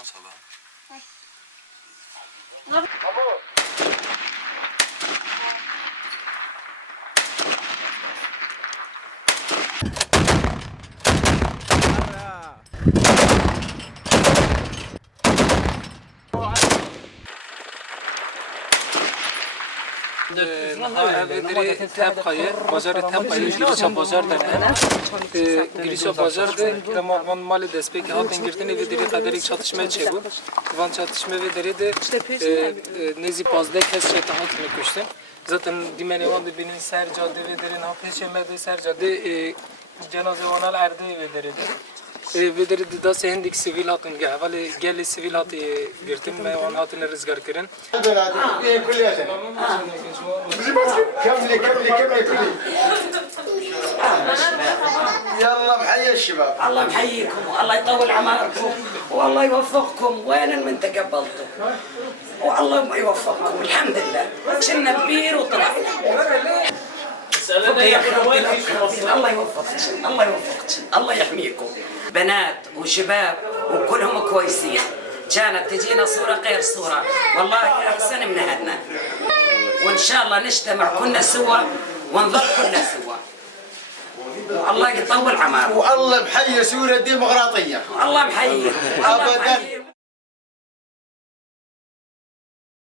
Ondan sabah. Evleri tepkayı, bazarı tepkayı, girişe bazar derler. Girişe bazar de tamam mali despeki hatın girdini ve deri kaderi çatışmaya çebu. Van çatışma ve deri de nezi pazda kesre tahatını kuştun. Zaten dimeni vandı benim ser cadde ve deri napeşemede ser cadde cenaze vanal erde ve deri de. Ve deri de sehendik sivil hatın gel. Vali gelli sivil hatı girdim ve on hatını rızgar kırın. يلا محيي الشباب. الله يحييكم والله يطول عمركم والله يوفقكم وين من تقبلتوا والله يوفقكم الحمد لله كنا كبير وطلعنا الله يوفقك الله يوفقك الله يحميكم بنات وشباب وكلهم كويسين كانت تجينا صورة غير صورة والله أحسن من هدنا وإن شاء الله نجتمع كنا سوا ونظل كنا سوا والله يطول عمركم والله محيي سوريا الديمقراطية. الله محييكم أبدا.